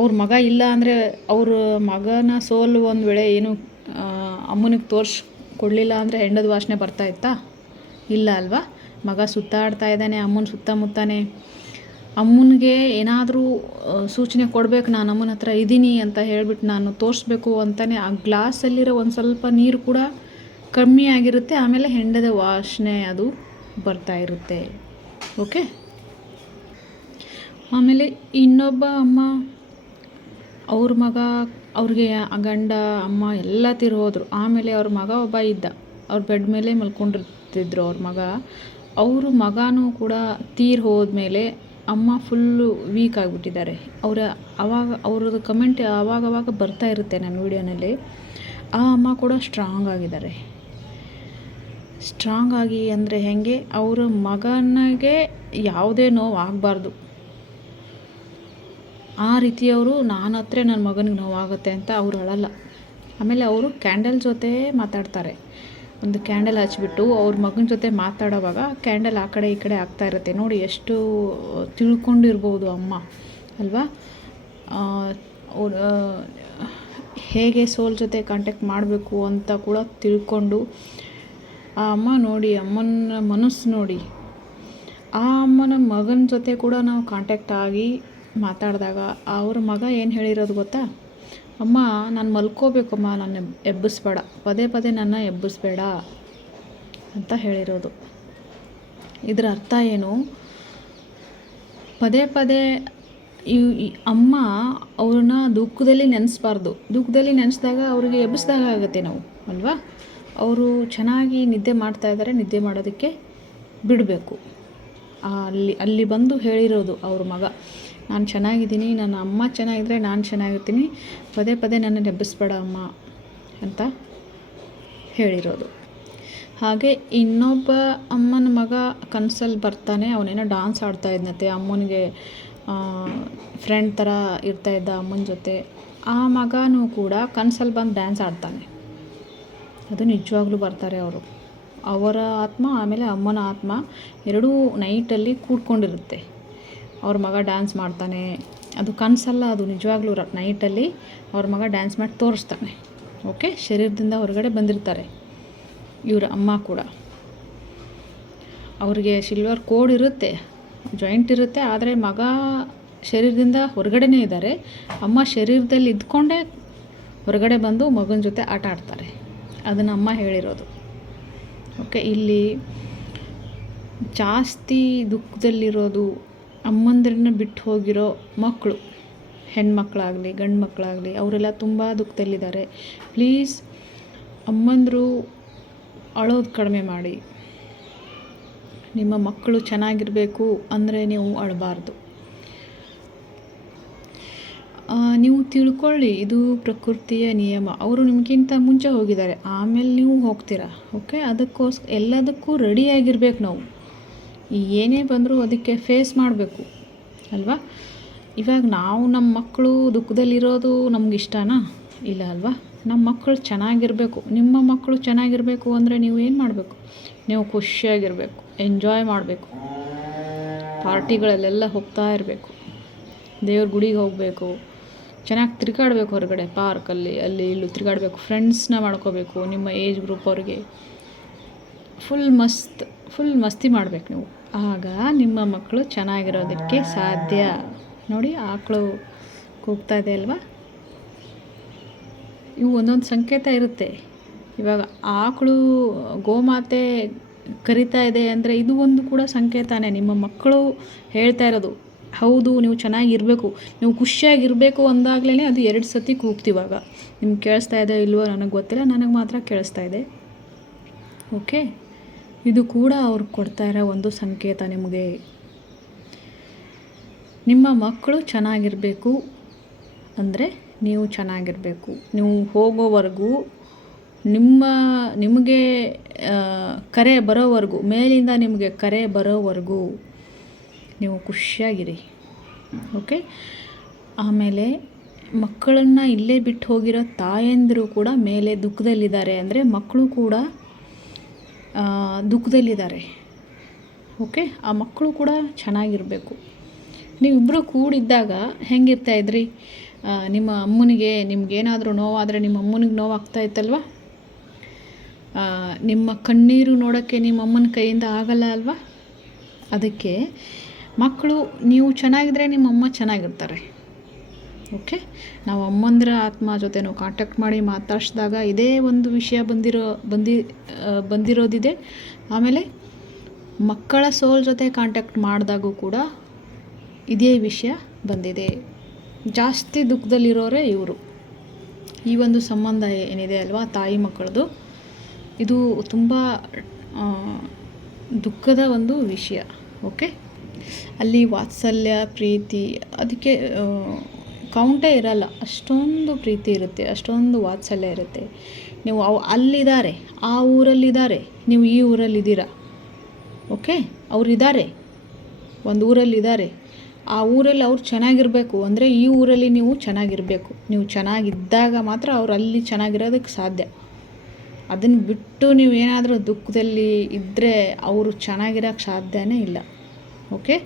ಅವ್ರ ಮಗ ಇಲ್ಲ ಅಂದರೆ ಅವ್ರ ಮಗನ ಸೋಲು ಒಂದು ವೇಳೆ ಏನು ಅಮ್ಮನಿಗೆ ತೋರಿಸ್ಕೊಡ್ಲಿಲ್ಲ ಕೊಡಲಿಲ್ಲ ಅಂದರೆ ಹೆಂಡದ ವಾಸನೆ ಬರ್ತಾ ಇತ್ತಾ? ಇಲ್ಲ ಅಲ್ವಾ? ಮಗ ಸುತ್ತಾಡ್ತಾ ಇದ್ದಾನೆ, ಅಮ್ಮನ ಸುತ್ತಮುತ್ತಾನೆ. ಅಮ್ಮನಿಗೆ ಏನಾದರೂ ಸೂಚನೆ ಕೊಡಬೇಕು, ನಾನು ಅಮ್ಮನ ಹತ್ರ ಇದ್ದೀನಿ ಅಂತ ಹೇಳಿಬಿಟ್ಟು ನಾನು ತೋರಿಸ್ಬೇಕು ಅಂತಲೇ ಆ ಗ್ಲಾಸಲ್ಲಿರೋ ಒಂದು ಸ್ವಲ್ಪ ನೀರು ಕೂಡ ಕಮ್ಮಿ ಆಗಿರುತ್ತೆ. ಆಮೇಲೆ ಹೆಂಡದ ವಾಸನೆ ಅದು ಬರ್ತಾ ಇರುತ್ತೆ. ಓಕೆ? ಆಮೇಲೆ ಇನ್ನೊಬ್ಬ ಅಮ್ಮ, ಅವ್ರ ಮಗ, ಅವ್ರಿಗೆ ಗಂಡ, ಅಮ್ಮ ಎಲ್ಲ ತಿರುಗೋದ್ರು. ಆಮೇಲೆ ಅವ್ರ ಮಗ ಒಬ್ಬ ಇದ್ದ. ಅವ್ರ ಬೆಡ್ ಮೇಲೆ ಮಲ್ಕೊಂಡಿರ್ತಿದ್ರು ಅವ್ರ ಮಗ. ಅವರು ಮಗನೂ ಕೂಡ ತೀರ್ ಹೋದ್ಮೇಲೆ ಅಮ್ಮ ಫುಲ್ಲು ವೀಕ್ ಆಗಿಬಿಟ್ಟಿದ್ದಾರೆ. ಅವರ ಅವಾಗ ಅವ್ರದ್ದು ಕಮೆಂಟ್ ಆವಾಗವಾಗ ಬರ್ತಾ ಇರುತ್ತೆ ನನ್ನ ವೀಡಿಯೋನಲ್ಲಿ. ಆ ಅಮ್ಮ ಕೂಡ ಸ್ಟ್ರಾಂಗ್ ಆಗಿದ್ದಾರೆ. ಸ್ಟ್ರಾಂಗ್ ಆಗಿ ಅಂದರೆ ಹೇಗೆ? ಅವರ ಮಗನಿಗೆ ಯಾವುದೇ ನೋವು ಆಗಬಾರ್ದು. ಆ ರೀತಿಯವರು ನಾನು ಹತ್ರ ನನ್ನ ಮಗನಿಗೆ ನೋವಾಗುತ್ತೆ ಅಂತ ಅವ್ರು ಅಳಲ್ಲ. ಆಮೇಲೆ ಅವರು ಕ್ಯಾಂಡಲ್ ಜೊತೆ ಮಾತಾಡ್ತಾರೆ. ಒಂದು ಕ್ಯಾಂಡಲ್ ಹಚ್ಬಿಟ್ಟು ಅವ್ರ ಮಗನ ಜೊತೆ ಮಾತಾಡೋವಾಗ ಕ್ಯಾಂಡಲ್ ಆ ಕಡೆ ಈ ಕಡೆ ಆಗ್ತಾ ಇರುತ್ತೆ. ನೋಡಿ ಎಷ್ಟು ತಿಳ್ಕೊಂಡಿರ್ಬೋದು ಅಮ್ಮ, ಅಲ್ವಾ? ಹೇಗೆ ಸೋಲ್ ಜೊತೆ ಕಾಂಟ್ಯಾಕ್ಟ್ ಮಾಡಬೇಕು ಅಂತ ಕೂಡ ತಿಳ್ಕೊಂಡು, ಆ ಅಮ್ಮ ನೋಡಿ, ಅಮ್ಮನ ಮನಸ್ಸು ನೋಡಿ. ಆ ಅಮ್ಮನ ಮಗನ ಜೊತೆ ಕೂಡ ನಾವು ಕಾಂಟ್ಯಾಕ್ಟ್ ಆಗಿ ಮಾತಾಡಿದಾಗ ಅವ್ರ ಮಗ ಏನು ಹೇಳಿರೋದು ಗೊತ್ತಾ? ಅಮ್ಮ, ನಾನು ಮಲ್ಕೋಬೇಕಮ್ಮ, ನಾನು ಎಬ್, ಎಬ್ಬಿಸ್ಬೇಡ. ಪದೇ ಪದೇ ನನ್ನ ಎಬ್ಬಿಸ್ಬೇಡ ಅಂತ ಹೇಳಿರೋದು. ಇದರ ಅರ್ಥ ಏನು? ಪದೇ ಪದೇ ಈ ಅಮ್ಮ ಅವ್ರನ್ನ ದುಃಖದಲ್ಲಿ ನೆನೆಸ್ಬಾರ್ದು. ದುಃಖದಲ್ಲಿ ನೆನೆಸ್ದಾಗ ಅವ್ರಿಗೆ ಎಬ್ಬಿಸ್ದಾಗ ಆಗುತ್ತೆ ನಾವು, ಅಲ್ವಾ? ಅವರು ಚೆನ್ನಾಗಿ ನಿದ್ದೆ ಮಾಡ್ತಾ ಇದ್ದಾರೆ ನಿದ್ದೆ ಮಾಡೋದಕ್ಕೆ ಬಿಡಬೇಕು. ಅಲ್ಲಿ ಅಲ್ಲಿ ಬಂದು ಹೇಳಿರೋದು ಅವ್ರ ಮಗ. ನಾನು ಚೆನ್ನಾಗಿದ್ದೀನಿ, ನನ್ನ ಅಮ್ಮ ಚೆನ್ನಾಗಿದ್ದರೆ ನಾನು ಚೆನ್ನಾಗಿರ್ತೀನಿ. ಪದೇ ಪದೇ ನನ್ನ ನೆಬ್ಬಿಸ್ಬೇಡ ಅಮ್ಮ ಅಂತ ಹೇಳಿರೋದು. ಹಾಗೆ ಇನ್ನೊಬ್ಬ ಅಮ್ಮನ ಮಗ ಕನಸಲ್ಲಿ ಬರ್ತಾನೆ, ಅವನೇನೋ ಡಾನ್ಸ್ ಆಡ್ತಾ ಇದ್ನಂತೆ. ಅಮ್ಮನಿಗೆ ಫ್ರೆಂಡ್ ಥರ ಇರ್ತಾ ಇದ್ದ ಅಮ್ಮನ ಜೊತೆ. ಆ ಮಗನೂ ಕೂಡ ಕನಸಲ್ಲಿ ಬಂದು ಡ್ಯಾನ್ಸ್ ಆಡ್ತಾನೆ. ಅದು ನಿಜವಾಗ್ಲೂ ಬರ್ತಾರೆ ಅವರು. ಅವರ ಆತ್ಮ, ಆಮೇಲೆ ಅಮ್ಮನ ಆತ್ಮ ಎರಡೂ ನೈಟಲ್ಲಿ ಕೂಡ್ಕೊಂಡಿರುತ್ತೆ ಅವ್ರ ಮಗ ಡ್ಯಾನ್ಸ್ ಮಾಡ್ತಾನೆ. ಅದು ಕನಸಲ್ಲ, ಅದು ನಿಜವಾಗ್ಲೂ ರ ನೈಟಲ್ಲಿ ಅವ್ರ ಮಗ ಡ್ಯಾನ್ಸ್ ಮಾಡಿ ತೋರಿಸ್ತಾನೆ. ಓಕೆ ಶರೀರದಿಂದ ಹೊರಗಡೆ ಬಂದಿರ್ತಾರೆ. ಇವರ ಅಮ್ಮ ಕೂಡ. ಅವ್ರಿಗೆ ಸಿಲ್ವರ್ ಕೋಡ್ ಇರುತ್ತೆ ಜಾಯಿಂಟ್ ಇರುತ್ತೆ, ಆದರೆ ಮಗ ಶರೀರದಿಂದ ಹೊರಗಡೆನೇ ಇದ್ದಾರೆ. ಅಮ್ಮ ಶರೀರದಲ್ಲಿ ಇದ್ಕೊಂಡೇ ಹೊರಗಡೆ ಬಂದು ಮಗನ ಜೊತೆ ಆಟ ಆಡ್ತಾರೆ. ಅದನ್ನು ಅಮ್ಮ ಹೇಳಿರೋದು. ಓಕೆ ಇಲ್ಲಿ ಜಾಸ್ತಿ ದುಃಖದಲ್ಲಿರೋದು ಅಮ್ಮಂದ್ರನ್ನ ಬಿಟ್ಟು ಹೋಗಿರೋ ಮಕ್ಕಳು, ಹೆಣ್ಮಕ್ಳಾಗಲಿ ಗಂಡು ಮಕ್ಕಳಾಗಲಿ ಅವರೆಲ್ಲ ತುಂಬ ದುಃಖದಲ್ಲಿದ್ದಾರೆ. ಪ್ಲೀಸ್ ಅಮ್ಮಂದರು ಅಳೋದು ಕಡಿಮೆ ಮಾಡಿ. ನಿಮ್ಮ ಮಕ್ಕಳು ಚೆನ್ನಾಗಿರಬೇಕು ಅಂದರೆ ನೀವು ಅಳಬಾರ್ದು. ನೀವು ತಿಳ್ಕೊಳ್ಳಿ, ಇದು ಪ್ರಕೃತಿಯ ನಿಯಮ. ಅವರು ನಿಮಗಿಂತ ಮುಂಚೆ ಹೋಗಿದ್ದಾರೆ. ಆಮೇಲೆ ನೀವು ಹೋಗ್ತೀರಾ? ಓಕೆ? ಅದಕ್ಕೋಸ್ಕರ ಎಲ್ಲದಕ್ಕೂ ರೆಡಿಯಾಗಿರ್ಬೇಕು ನಾವು. ಏನೇ ಬಂದರೂ ಅದಕ್ಕೆ ಫೇಸ್ ಮಾಡಬೇಕು, ಅಲ್ವಾ? ಇವಾಗ ನಾವು ನಮ್ಮ ಮಕ್ಕಳು ದುಃಖದಲ್ಲಿರೋದು ನಮ್ಗೆ ಇಷ್ಟನಾ? ಇಲ್ಲ ಅಲ್ವಾ? ನಮ್ಮ ಮಕ್ಕಳು ಚೆನ್ನಾಗಿರಬೇಕು. ನಿಮ್ಮ ಮಕ್ಕಳು ಚೆನ್ನಾಗಿರಬೇಕು ಅಂದರೆ ನೀವು ಏನು ಮಾಡಬೇಕು? ನೀವು ಖುಷಿಯಾಗಿರಬೇಕು ಎಂಜಾಯ್ ಮಾಡಬೇಕು. ಪಾರ್ಟಿಗಳಲ್ಲೆಲ್ಲ ಹೋಗ್ತಾ ಇರಬೇಕು. ದೇವ್ರ ಗುಡಿಗೆ ಹೋಗಬೇಕು. ಚೆನ್ನಾಗಿ ತಿರುಗಾಡಬೇಕು ಹೊರಗಡೆ ಪಾರ್ಕಲ್ಲಿ ಅಲ್ಲಿ ಇಲ್ಲಿ ತಿರುಗಾಡಬೇಕು. ಫ್ರೆಂಡ್ಸ್ನ ಮಾಡ್ಕೋಬೇಕು, ನಿಮ್ಮ ಏಜ್ ಗ್ರೂಪ್ ಅವ್ರಿಗೆ. ಫುಲ್ ಮಸ್ತ್ ಫುಲ್ ಮಸ್ತಿ ಮಾಡಬೇಕು ನೀವು. ಆಗ ನಿಮ್ಮ ಮಕ್ಕಳು ಚೆನ್ನಾಗಿರೋದಕ್ಕೆ ಸಾಧ್ಯ. ನೋಡಿ, ಆಕಳು ಕೂಗ್ತಾ ಇದೆ ಅಲ್ವಾ? ಇವು ಒಂದೊಂದು ಸಂಕೇತ ಇರುತ್ತೆ. ಇವಾಗ ಆಕಳು ಗೋಮಾತೆ ಕರಿತಾ ಇದೆ ಅಂದರೆ ಇದು ಒಂದು ಕೂಡ ಸಂಕೇತನೇ. ನಿಮ್ಮ ಮಕ್ಕಳು ಹೇಳ್ತಾ ಇರೋದು, ಹೌದು, ನೀವು ಚೆನ್ನಾಗಿರಬೇಕು. ನೀವು ಖುಷಿಯಾಗಿರಬೇಕು ಅಂದಾಗಲೇ ಅದು ಎರಡು ಸತಿ ಕೂಗ್ತಿವಾಗ ನಿಮ್ಗೆ ಕೇಳಿಸ್ತಾ ಇದೆ ಇಲ್ವೋ ನನಗೆ ಗೊತ್ತಿಲ್ಲ, ನನಗೆ ಮಾತ್ರ ಕೇಳಿಸ್ತಾ ಇದೆ. ಓಕೆ ಇದು ಕೂಡ ಅವ್ರು ಕೊಡ್ತಾ ಇರೋ ಒಂದು ಸಂಕೇತ ನಿಮಗೆ. ನಿಮ್ಮ ಮಕ್ಕಳು ಚೆನ್ನಾಗಿರಬೇಕು ಅಂದರೆ ನೀವು ಚೆನ್ನಾಗಿರಬೇಕು. ನೀವು ಹೋಗೋವರೆಗೂ ನಿಮ್ಮ, ನಿಮಗೆ ಕರೆ ಬರೋವರೆಗೂ, ಮೇಲಿಂದ ನಿಮಗೆ ಕರೆ ಬರೋವರೆಗೂ ನೀವು ಖುಷಿಯಾಗಿರಿ. ಓಕೆ? ಆಮೇಲೆ ಮಕ್ಕಳನ್ನು ಇಲ್ಲೇ ಬಿಟ್ಟು ಹೋಗಿರೋ ತಾಯಂದಿರು ಕೂಡ ಮೇಲೆ ದುಃಖದಲ್ಲಿದ್ದಾರೆ ಅಂದರೆ ಮಕ್ಕಳು ಕೂಡ ದುಃಖದಲ್ಲಿದ್ದಾರೆ. ಓಕೆ ಆ ಮಕ್ಕಳು ಕೂಡ ಚೆನ್ನಾಗಿರಬೇಕು. ನೀವಿಬ್ಬರು ಕೂಡಿದ್ದಾಗ ಹೆಂಗಿರ್ತಾ ಇದ್ರಿ? ನಿಮ್ಮ ಅಮ್ಮನಿಗೆ ನಿಮ್ಗೇನಾದರೂ ನೋವಾದರೆ ನಿಮ್ಮ ಅಮ್ಮನಿಗೆ ನೋವಾಗ್ತಾ ಇತ್ತಲ್ವ? ನಿಮ್ಮ ಕಣ್ಣೀರು ನೋಡೋಕ್ಕೆ ನಿಮ್ಮ ಅಮ್ಮನ ಕೈಯಿಂದ ಆಗಲ್ಲ ಅಲ್ವಾ? ಅದಕ್ಕೆ ಮಕ್ಕಳು ನೀವು ಚೆನ್ನಾಗಿದ್ರೆ ನಿಮ್ಮ ಅಮ್ಮ ಚೆನ್ನಾಗಿರ್ತಾರೆ. ಓಕೆ, ನಾವು ಅಮ್ಮಂದಿರ ಆತ್ಮ ಜೊತೆ ನಾವು ಕಾಂಟ್ಯಾಕ್ಟ್ ಮಾಡಿ ಮಾತಾಡಿಸಿದಾಗ ಇದೇ ಒಂದು ವಿಷಯ ಬಂದಿರೋ, ಬಂದಿ ಬಂದಿರೋದಿದೆ. ಆಮೇಲೆ ಮಕ್ಕಳ ಸೋಲ್ ಜೊತೆ ಕಾಂಟ್ಯಾಕ್ಟ್ ಮಾಡಿದಾಗೂ ಕೂಡ ಇದೇ ವಿಷಯ ಬಂದಿದೆ. ಜಾಸ್ತಿ ದುಃಖದಲ್ಲಿರೋರೇ ಇವರು. ಈ ಒಂದು ಸಂಬಂಧ ಏನಿದೆ ಅಲ್ವಾ, ತಾಯಿ ಮಕ್ಕಳದು? ಇದು ತುಂಬ ದುಃಖದ ಒಂದು ವಿಷಯ, ಓಕೆ? ಅಲ್ಲಿ ವಾತ್ಸಲ್ಯ, ಪ್ರೀತಿ, ಅದಕ್ಕೆ ಕೌಂಟೇ ಇರಲ್ಲ, ಅಷ್ಟೊಂದು ಪ್ರೀತಿ ಇರುತ್ತೆ, ಅಷ್ಟೊಂದು ವಾತ್ಸಲ್ಯ ಇರುತ್ತೆ. ನೀವು ಅವು ಅಲ್ಲಿದ್ದಾರೆ, ಆ ಊರಲ್ಲಿದ್ದಾರೆ, ನೀವು ಈ ಊರಲ್ಲಿದ್ದೀರಾ? ಓಕೆ? ಅವರಿದ್ದಾರೆ, ಒಂದು ಊರಲ್ಲಿದ್ದಾರೆ. ಆ ಊರಲ್ಲಿ ಅವ್ರು ಚೆನ್ನಾಗಿರಬೇಕು, ಅಂದರೆ ಈ ಊರಲ್ಲಿ ನೀವು ಚೆನ್ನಾಗಿರಬೇಕು. ನೀವು ಚೆನ್ನಾಗಿದ್ದಾಗ ಮಾತ್ರ ಅವ್ರು ಅಲ್ಲಿ ಚೆನ್ನಾಗಿರೋದಕ್ಕೆ ಸಾಧ್ಯ. ಅದನ್ನು ಬಿಟ್ಟು ನೀವು ಏನಾದರೂ ದುಃಖದಲ್ಲಿ ಇದ್ದರೆ ಅವರು ಚೆನ್ನಾಗಿರೋಕ್ಕೆ ಸಾಧ್ಯನೇ ಇಲ್ಲ. ಓಕೆ?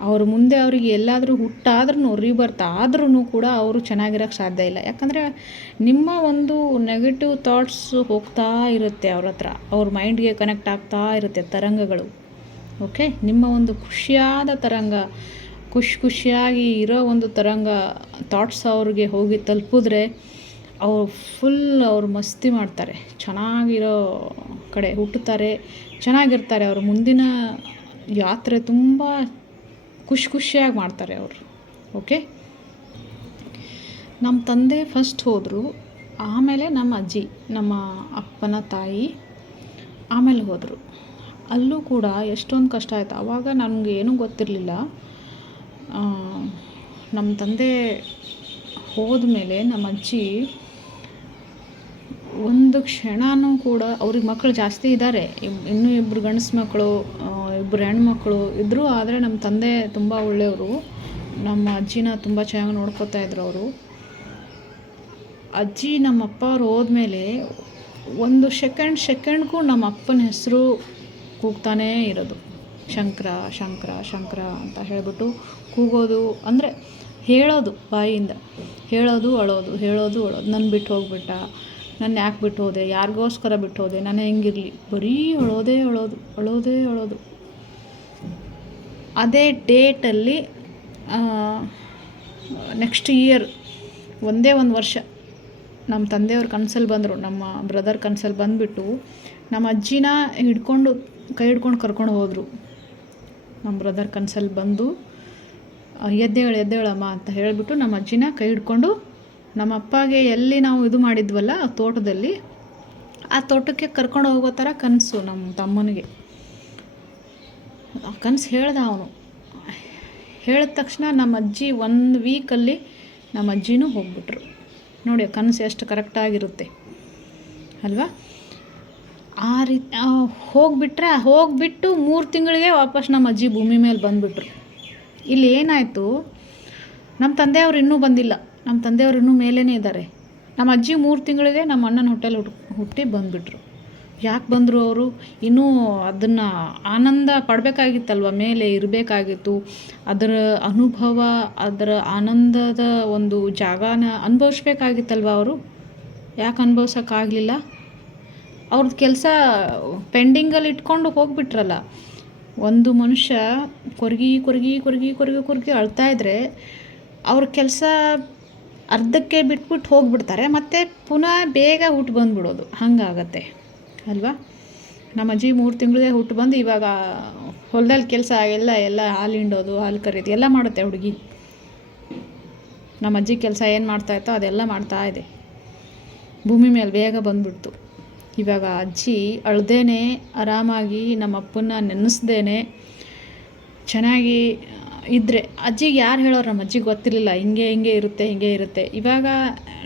ಅವ್ರ ಮುಂದೆ ಅವರಿಗೆ ಎಲ್ಲಾದರೂ ಹುಟ್ಟಾದ್ರೂ ರೀಬರ್ತ್ ಆದ್ರೂ ಕೂಡ ಅವರು ಚೆನ್ನಾಗಿರೋಕ್ಕೆ ಸಾಧ್ಯ ಇಲ್ಲ. ಯಾಕಂದರೆ ನಿಮ್ಮ ಒಂದು ನೆಗೆಟಿವ್ ಥಾಟ್ಸ್ ಹೋಗ್ತಾ ಇರುತ್ತೆ ಅವ್ರ ಹತ್ರ. ಅವ್ರ ಮೈಂಡ್ಗೆ ಕನೆಕ್ಟ್ ಆಗ್ತಾ ಇರುತ್ತೆ ತರಂಗಗಳು. ಓಕೆ ನಿಮ್ಮ ಒಂದು ಖುಷಿಯಾದ ತರಂಗ, ಖುಷಿ ಖುಷಿಯಾಗಿ ಇರೋ ಒಂದು ತರಂಗ ಥಾಟ್ಸ್ ಅವ್ರಿಗೆ ಹೋಗಿ ತಲುಪಿದ್ರೆ ಅವರು ಫುಲ್ ಅವ್ರು ಮಸ್ತಿ ಮಾಡ್ತಾರೆ. ಚೆನ್ನಾಗಿರೋ ಕಡೆ ಹುಟ್ಟುತ್ತಾರೆ ಚೆನ್ನಾಗಿರ್ತಾರೆ. ಅವರು ಮುಂದಿನ ಯಾತ್ರೆ ತುಂಬ ಖುಷಿ ಖುಷಿಯಾಗಿ ಮಾಡ್ತಾರೆ ಅವರು. ಓಕೆ ನಮ್ಮ ತಂದೆ ಫಸ್ಟ್ ಹೋದರು, ಆಮೇಲೆ ನಮ್ಮ ಅಜ್ಜಿ, ನಮ್ಮ ಅಪ್ಪನ ತಾಯಿ ಆಮೇಲೆ ಹೋದರು. ಅಲ್ಲೂ ಕೂಡ ಎಷ್ಟೊಂದು ಕಷ್ಟ ಆಯಿತು. ಆವಾಗ ನನಗೆ ಏನೂ ಗೊತ್ತಿರಲಿಲ್ಲ. ನಮ್ಮ ತಂದೆ ಹೋದ ಮೇಲೆ ನಮ್ಮ ಅಜ್ಜಿ ಒಂದು ಕ್ಷಣನೂ ಕೂಡ ಅವ್ರಿಗೆ ಮಕ್ಕಳು ಜಾಸ್ತಿ ಇದ್ದಾರೆ ಇನ್ನೂ ಇಬ್ಬರು ಗಂಡಸು ಮಕ್ಕಳು ಇಬ್ಬರು ಹೆಣ್ಮಕ್ಳು ಇದ್ದರೂ ಆದರೆ ನಮ್ಮ ತಂದೆ ತುಂಬ ಒಳ್ಳೆಯವರು. ನಮ್ಮ ಅಜ್ಜಿನ ತುಂಬ ಚೆನ್ನಾಗಿ ನೋಡ್ಕೋತಾ ಇದ್ರು ಅವರು. ಅಜ್ಜಿ ನಮ್ಮ ಅಪ್ಪ ಅವ್ರು ಹೋದ್ಮೇಲೆ ಒಂದು ಸೆಕೆಂಡ್ ಸೆಕೆಂಡ್ಗೂ ನಮ್ಮ ಅಪ್ಪನ ಹೆಸರು ಕೂಗ್ತಾನೇ ಇರೋದು. ಶಂಕರ ಶಂಕರ ಶಂಕರ ಅಂತ ಹೇಳಿಬಿಟ್ಟು ಕೂಗೋದು. ಅಂದರೆ ಹೇಳೋದು ಬಾಯಿಯಿಂದ ಹೇಳೋದು, ಅಳೋದು ಹೇಳೋದು, ಅಳೋದು. ನನ್ನ ಬಿಟ್ಟು ಹೋಗ್ಬಿಟ್ಟ. ನಾನು ಯಾಕೆ ಬಿಟ್ಟು ಹೋದೆ? ಯಾರಿಗೋಸ್ಕರ ಬಿಟ್ಟು ಹೋದೆ? ನಾನು ಹೆಂಗಿರಲಿ? ಬರೀ ಅಳೋದೇ ಅಳೋದು ಅಳೋದೇ ಅಳೋದು. ಅದೇ ಡೇಟಲ್ಲಿ ನೆಕ್ಸ್ಟ್ ಇಯರ್ ಒಂದೇ ಒಂದು ವರ್ಷ ನಮ್ಮ ತಂದೆಯವ್ರ ಕನಸಲ್ಲಿ ಬಂದರು, ನಮ್ಮ ಬ್ರದರ್ ಕನಸಲ್ಲಿ ಬಂದುಬಿಟ್ಟು ನಮ್ಮ ಅಜ್ಜಿನ ಹಿಡ್ಕೊಂಡು, ಕೈ ಹಿಡ್ಕೊಂಡು ಕರ್ಕೊಂಡು ಹೋದರು. ನಮ್ಮ ಬ್ರದರ್ ಕನಸಲ್ಲಿ ಬಂದು ಎದ್ದೇಳು, ಎದ್ದೇಳಮ್ಮ ಅಂತ ಹೇಳಿಬಿಟ್ಟು ನಮ್ಮ ಅಜ್ಜಿನ ಕೈ ಹಿಡ್ಕೊಂಡು ನಮ್ಮ ಅಪ್ಪಗೆ ಎಲ್ಲಿ ನಾವು ಇದು ಮಾಡಿದ್ವಲ್ಲ ತೋಟದಲ್ಲಿ, ಆ ತೋಟಕ್ಕೆ ಕರ್ಕೊಂಡು ಹೋಗೋ ಥರ ಕನಸು ನಮ್ಮ ತಮ್ಮನಿಗೆ. ಕನಸು ಹೇಳ್ದ ಅವನು. ಹೇಳಿದ ತಕ್ಷಣ ನಮ್ಮ ಅಜ್ಜಿ ಒಂದು ವೀಕಲ್ಲಿ ನಮ್ಮ ಅಜ್ಜಿನೂ ಹೋಗ್ಬಿಟ್ರು. ನೋಡಿ ಕನಸು ಎಷ್ಟು ಕರೆಕ್ಟಾಗಿರುತ್ತೆ ಅಲ್ವಾ? ಆ ರೀತಿ ಹೋಗಿಬಿಟ್ರೆ ಹೋಗಿಬಿಟ್ಟು ಮೂರು ತಿಂಗಳಿಗೆ ವಾಪಸ್ ನಮ್ಮ ಅಜ್ಜಿ ಭೂಮಿ ಮೇಲೆ ಬಂದುಬಿಟ್ರು. ಇಲ್ಲಿ ಏನಾಯಿತು, ನಮ್ಮ ತಂದೆಯವರು ಇನ್ನೂ ಬಂದಿಲ್ಲ. ನಮ್ಮ ತಂದೆಯವರು ಇನ್ನೂ ಮೇಲೇ ಇದ್ದಾರೆ. ನಮ್ಮ ಅಜ್ಜಿ ಮೂರು ತಿಂಗಳಿಗೆ ನಮ್ಮ ಅಣ್ಣನ ಹೋಟೆಲ್ ಹುಟ್ಟು ಹುಟ್ಟಿ ಬಂದುಬಿಟ್ರು. ಯಾಕೆ ಬಂದರು ಅವರು? ಇನ್ನೂ ಅದನ್ನು ಆನಂದ ಪಡಬೇಕಾಗಿತ್ತಲ್ವ? ಮೇಲೆ ಇರಬೇಕಾಗಿತ್ತು. ಅದರ ಅನುಭವ, ಅದರ ಆನಂದದ ಒಂದು ಜಾಗನ ಅನುಭವಿಸ್ಬೇಕಾಗಿತ್ತಲ್ವ ಅವರು? ಯಾಕೆ ಅನುಭವ್ಸೋಕ್ಕಾಗಲಿಲ್ಲ? ಅವ್ರದ್ದು ಕೆಲಸ ಪೆಂಡಿಂಗಲ್ಲಿ ಇಟ್ಕೊಂಡು ಹೋಗ್ಬಿಟ್ರಲ್ಲ. ಒಂದು ಮನುಷ್ಯ ಕೊರಗಿ ಕೊರಗಿ ಕೊರಗಿ ಕೊರಗಿ ಕೊರಗಿ ಅಳ್ತಾ ಇದ್ದರೆ ಅವ್ರ ಕೆಲಸ ಅರ್ಧಕ್ಕೆ ಬಿಟ್ಬಿಟ್ಟು ಹೋಗ್ಬಿಡ್ತಾರೆ. ಮತ್ತು ಪುನಃ ಬೇಗ ಹುಟ್ಟು ಬಂದ್ಬಿಡೋದು. ಹಂಗಾಗತ್ತೆ. ಅಲ್ವಾ? ನಮ್ಮ ಅಜ್ಜಿ ಮೂರು ತಿಂಗಳಿಗೆ ಹುಟ್ಟು ಬಂದು ಇವಾಗ ಹೊಲದಲ್ಲಿ ಕೆಲಸ ಎಲ್ಲ ಎಲ್ಲ ಹಾಲು ಹಿಂಡೋದು, ಹಾಲು ಕರೆಯೋದು ಎಲ್ಲ ಮಾಡುತ್ತೆ ಹುಡುಗಿ. ನಮ್ಮ ಅಜ್ಜಿ ಕೆಲಸ ಏನು ಮಾಡ್ತಾಯಿತ್ತೋ ಅದೆಲ್ಲ ಮಾಡ್ತಾ ಇದೆ. ಭೂಮಿ ಮೇಲೆ ಬೇಗ ಬಂದುಬಿಡ್ತು. ಇವಾಗ ಅಜ್ಜಿ ಅಳ್ದೇನೆ, ಆರಾಮಾಗಿ ನಮ್ಮ ಅಪ್ಪನ ನೆನೆಸ್ದೇನೆ, ಚೆನ್ನಾಗಿ ಇದ್ದರೆ ಅಜ್ಜಿಗೆ ಯಾರು ಹೇಳೋರು ನಮ್ಮ ಅಜ್ಜಿಗೆ ಗೊತ್ತಿರಲಿಲ್ಲ. ಹಿಂಗೆ ಹಿಂಗೆ ಇರುತ್ತೆ ಹಿಂಗೆ ಇರುತ್ತೆ. ಇವಾಗ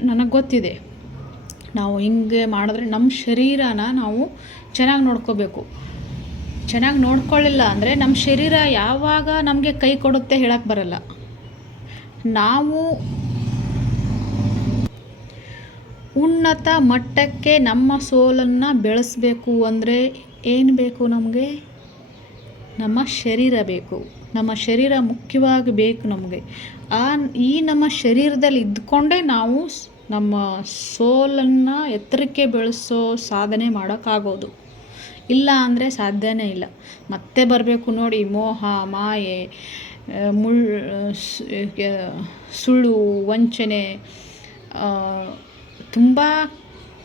ನನಗೆ ಗೊತ್ತಿದೆ. ನಾವು ಹಿಂಗೆ ಮಾಡಿದ್ರೆ ನಮ್ಮ ಶರೀರನ ನಾವು ಚೆನ್ನಾಗಿ ನೋಡ್ಕೋಬೇಕು. ಚೆನ್ನಾಗಿ ನೋಡ್ಕೊಳ್ಳಿಲ್ಲ ಅಂದರೆ ನಮ್ಮ ಶರೀರ ಯಾವಾಗ ನಮಗೆ ಕೈ ಕೊಡುತ್ತೆ ಹೇಳಕ್ಕೆ ಬರಲ್ಲ. ನಾವು ಉನ್ನತ ಮಟ್ಟಕ್ಕೆ ನಮ್ಮ ಸೋಲನ್ನು ಬೆಳೆಸಬೇಕು ಅಂದರೆ ಏನು ಬೇಕು ನಮಗೆ? ನಮ್ಮ ಶರೀರ ಬೇಕು. ನಮ್ಮ ಶರೀರ ಮುಖ್ಯವಾಗಿ ಬೇಕು ನಮಗೆ. ಆ ಈ ನಮ್ಮ ಶರೀರದಲ್ಲಿ ಇದ್ದುಕೊಂಡೇ ನಾವು ನಮ್ಮ ಸೋಲನ್ನು ಎತ್ತರಕ್ಕೆ ಬೆಳೆಸೋ ಸಾಧನೆ ಮಾಡೋಕ್ಕಾಗೋದು. ಇಲ್ಲ ಅಂದರೆ ಸಾಧ್ಯನೇ ಇಲ್ಲ. ಮತ್ತೆ ಬರಬೇಕು ನೋಡಿ, ಮೋಹ, ಮಾಯೆ ಮುಳ್ ಸುಳ್ಳು, ವಂಚನೆ ತುಂಬ